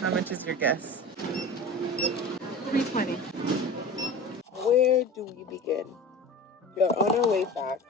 How much is your guess? 320. Where do we begin? We are on our way back.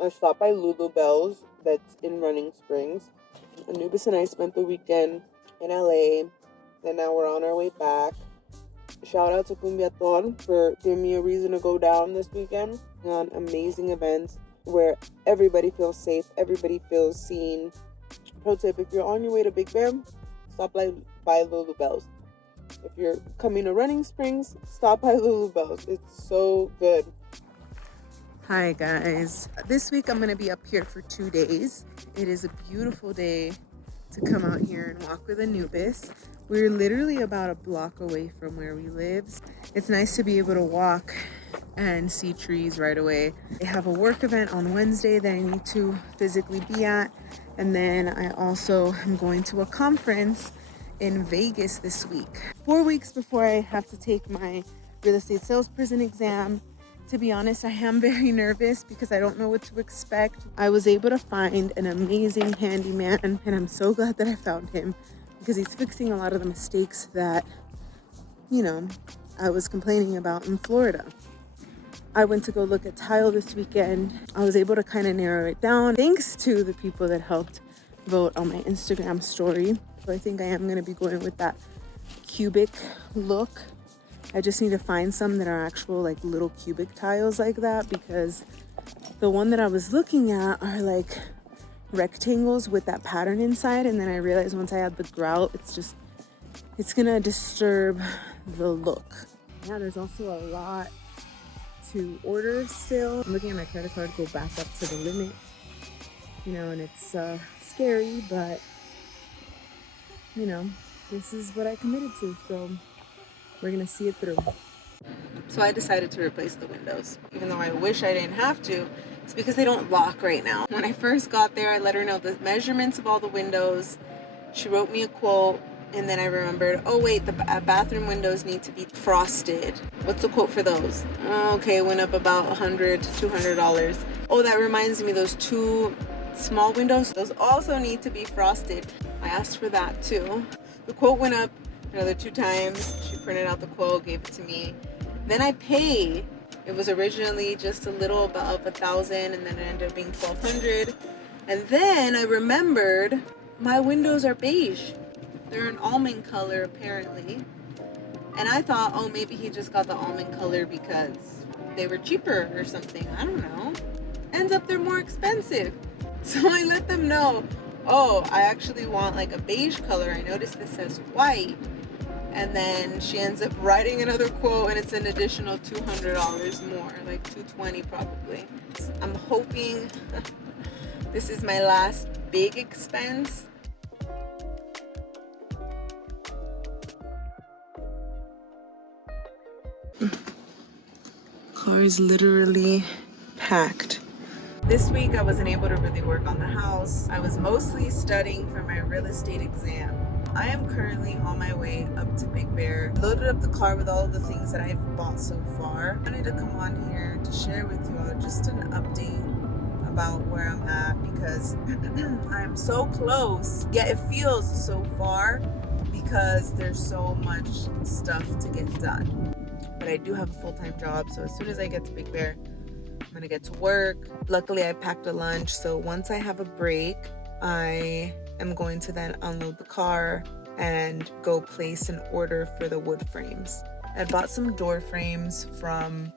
I stopped by Lulubelle's that's in Running Springs. Anubis and I spent the weekend in LA, and now we're on our way back. Shout out to Cumbiaton for giving me a reason to go down this weekend on amazing events where everybody feels safe, everybody feels seen. Pro tip, if you're on your way to Big Bear, stop by Lulubelle's. If you're coming to Running Springs, stop by Lulubelle's. It's so good. Hi guys. This week I'm going to be up here for 2 days. It is a beautiful day to come out here and walk with Anubis. We're literally about a block away from where we live. It's nice to be able to walk and see trees right away. I have a work event on Wednesday that I need to physically be at. And then I also am going to a conference in Vegas this week. 4 weeks before I have to take my real estate salesperson exam. To be honest, I am very nervous because I don't know what to expect. I was able to find an amazing handyman, and I'm so glad that I found him because he's fixing a lot of the mistakes that, I was complaining about in Florida. I went to go look at tile this weekend. I was able to kind of narrow it down thanks to the people that helped vote on my Instagram story. So I think I am going to be going with that cubic look. I just need to find some that are actual like little cubic tiles like that, because the one that I was looking at are like rectangles with that pattern inside, and then I realized once I add the grout, it's gonna disturb the look. Yeah, there's also a lot to order still. I'm looking at my credit card go back up to the limit, and it's scary, but this is what I committed to, so we're gonna see it through. So I decided to replace the windows, even though I wish I didn't have to. It's because they don't lock right now. When I first got there, I let her know the measurements of all the windows. She wrote me a quote, and then I remembered, oh wait, the bathroom windows need to be frosted. What's the quote for those? Oh, okay, it went up about $100 to $200. Oh, that reminds me, those 2 small windows, those also need to be frosted. I asked for that too. The quote went up another 2 times. She printed out the quote, gave it to me. Then I paid. It was originally just a little above $1,000, and then it ended up being $1,200. And then I remembered my windows are beige. They're an almond color apparently. And I thought, oh, maybe he just got the almond color because they were cheaper or something. I don't know. Ends up they're more expensive. So I let them know, oh, I actually want like a beige color. I noticed this says white. And then she ends up writing another quote, and it's an additional $200 more, like $220 probably. I'm hoping this is my last big expense. Car is literally packed. This week I wasn't able to really work on the house. I was mostly studying for my real estate exam. I am currently on my way up to Big Bear. Loaded up the car with all of the things that I've bought so far. I wanted to come on here to share with you all just an update about where I'm at, because I'm so close, yet it feels so far because there's so much stuff to get done. But I do have a full-time job, so as soon as I get to Big Bear, I'm gonna get to work. Luckily, I packed a lunch, so once I have a break, I am going to then unload the car and go place an order for the wood frames. I bought some door frames from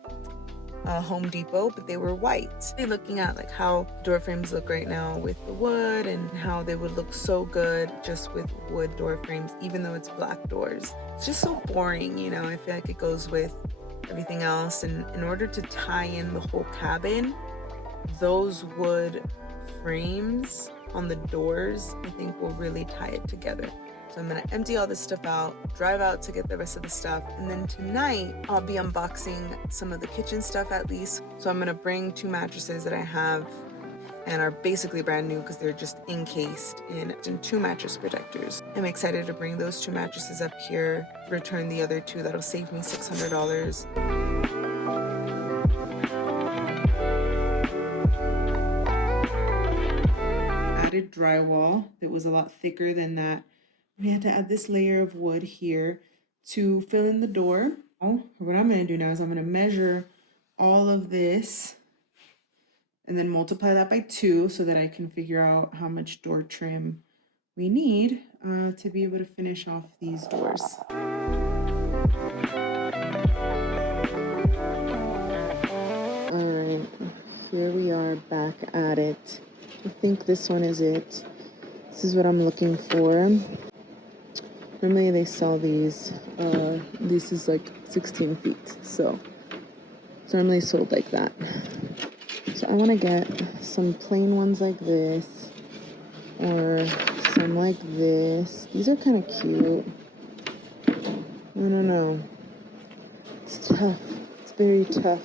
Home Depot, but they were white. Looking at like how door frames look right now with the wood, and how they would look so good just with wood door frames, even though it's black doors. It's just so boring, I feel like it goes with everything else, and in order to tie in the whole cabin, those wood frames on the doors I think will really tie it together. So I'm gonna empty all this stuff out, drive out to get the rest of the stuff, and then tonight I'll be unboxing some of the kitchen stuff at least. So I'm gonna bring 2 mattresses that I have and are basically brand new because they're just encased in 2 mattress protectors. I'm excited to bring those 2 mattresses up here, return the other 2. That'll save me $600. Added drywall that was a lot thicker than that We had to add this layer of wood here to fill in the door. What I'm going to do now is I'm going to measure all of this and then multiply that by 2 so that I can figure out how much door trim we need to be able to finish off these doors. Alright, here we are back at it. I think this one is it. This is what I'm looking for. Normally they sell these, this is like 16 feet, so it's normally sold like that. So I want to get some plain ones like this, or some like this. These are kind of cute. I don't know. It's tough. It's very tough.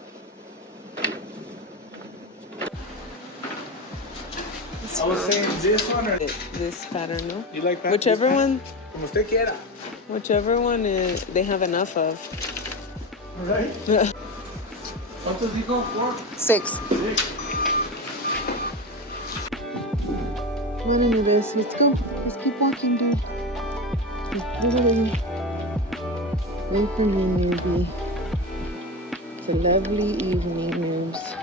I was saying this one or this pattern, no? you like that? Whichever one. Como usted quiera. Whichever one they have enough of. All right. What does he go for? 6. We're gonna do this. Let's go. Let's keep walking, dude. Welcome you, newbie. It's a lovely evening, noobs.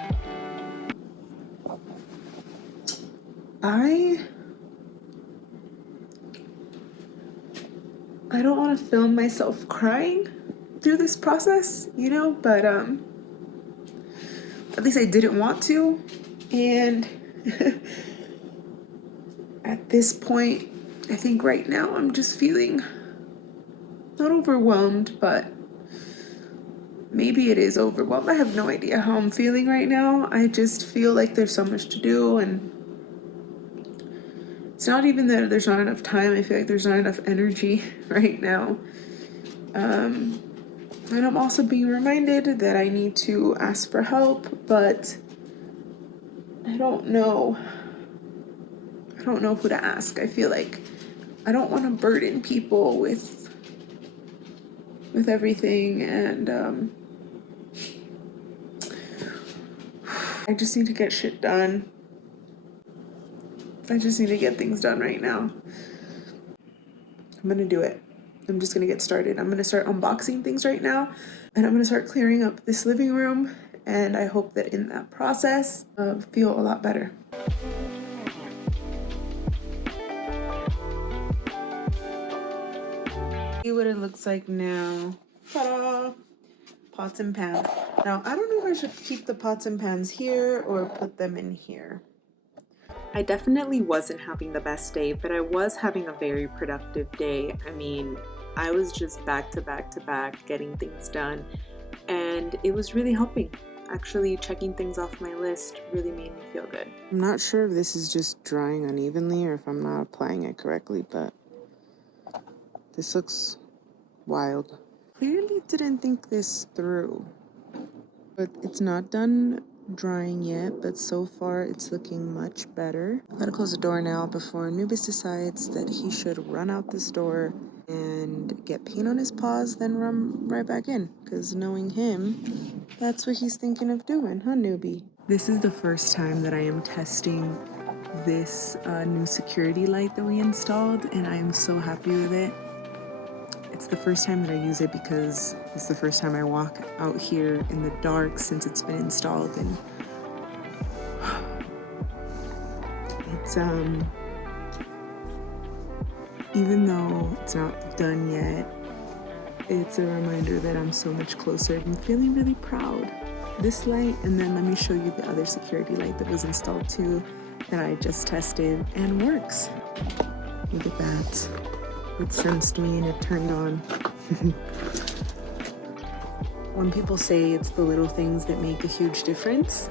I don't want to film myself crying through this process, you know, but at least I didn't want to. And at this point, I think right now I'm just feeling not overwhelmed, but maybe it is overwhelmed. I have no idea how I'm feeling right now. I just feel like there's so much to do, and it's not even that there's not enough time. I feel like there's not enough energy right now. And I'm also being reminded that I need to ask for help, but I don't know who to ask. I feel like I don't want to burden people with everything, and I just need to get shit done. I just need to get things done right now. I'm gonna do it. I'm just gonna get started. I'm gonna start unboxing things right now, and I'm gonna start clearing up this living room, and I hope that in that process, feel a lot better. See what it looks like now. Ta-da! Pots and pans. Now, I don't know if I should keep the pots and pans here or put them in here. I definitely wasn't having the best day, but I was having a very productive day. I mean, I was just back to back to back getting things done, and it was really helping. Actually, checking things off my list really made me feel good. I'm not sure if this is just drying unevenly or if I'm not applying it correctly, but this looks wild. Clearly didn't think this through, but it's not done drying yet, but so far it's looking much better. I gotta close the door now before Anubis decides that he should run out this door and get paint on his paws, then run right back in, because knowing him, that's what he's thinking of doing, huh, newbie? This is the first time that I am testing this new security light that we installed, and I am so happy with it. It's the first time that I use it because it's the first time I walk out here in the dark since it's been installed, and it's even though it's not done yet, it's a reminder that I'm so much closer. I'm feeling really proud. This light, and then let me show you the other security light that was installed too that I just tested and works. Look at that. It sensed me and it turned on. When people say it's the little things that make a huge difference,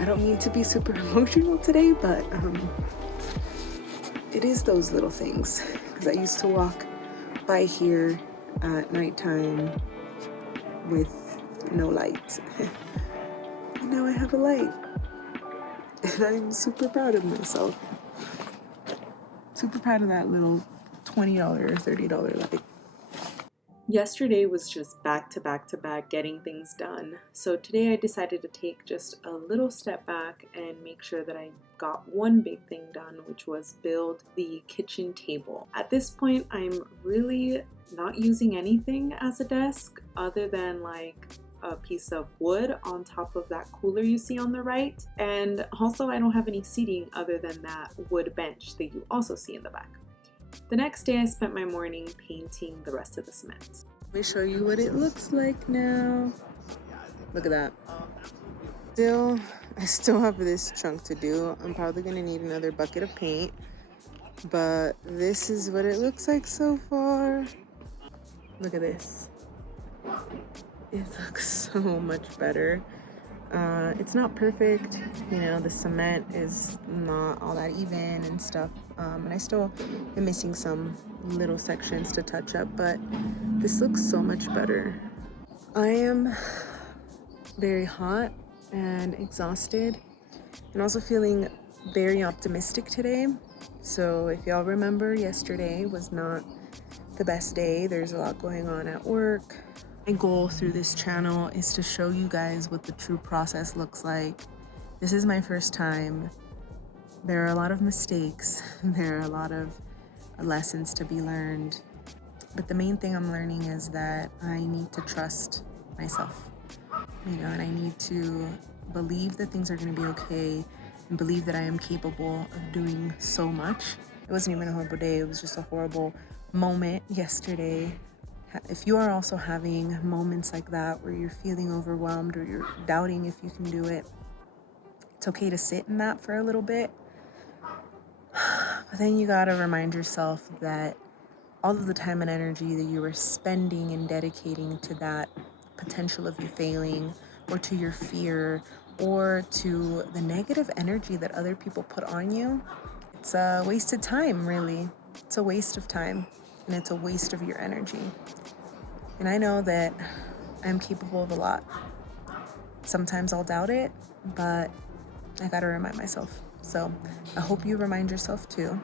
I don't mean to be super emotional today, but it is those little things. Because I used to walk by here at nighttime with no light. And now I have a light. And I'm super proud of myself. Super proud of that little $20 or $30 light. Yesterday was just back to back to back getting things done. So today I decided to take just a little step back and make sure that I got one big thing done, which was build the kitchen table. At this point, I'm really not using anything as a desk other than like a piece of wood on top of that cooler you see on the right. And also I don't have any seating other than that wood bench that you also see in the back. The next day I spent my morning painting the rest of the cement. Let me show you what it looks like now. Look at that. I still have this chunk to do. I'm probably gonna need another bucket of paint, but this is what it looks like so far. Look at this. It looks so much better. It's not perfect, you know, the cement is not all that even and stuff, and I still am missing some little sections to touch up, but this looks so much better. I am very hot and exhausted and also feeling very optimistic today. So if y'all remember, yesterday was not the best day. There's a lot going on at work. My goal through this channel is to show you guys what the true process looks like. This is my first time. There are a lot of mistakes. There are a lot of lessons to be learned. But the main thing I'm learning is that I need to trust myself, you know, and I need to believe that things are going to be okay and believe that I am capable of doing so much. It wasn't even a horrible day. It was just a horrible moment yesterday. If you are also having moments like that where you're feeling overwhelmed or you're doubting if you can do it, it's okay to sit in that for a little bit. But then you gotta remind yourself that all of the time and energy that you were spending and dedicating to that potential of you failing, or to your fear, or to the negative energy that other people put on you, it's a wasted time, really. It's a waste of time, and it's a waste of your energy. And I know that I'm capable of a lot. Sometimes I'll doubt it, but I gotta remind myself. So I hope you remind yourself too.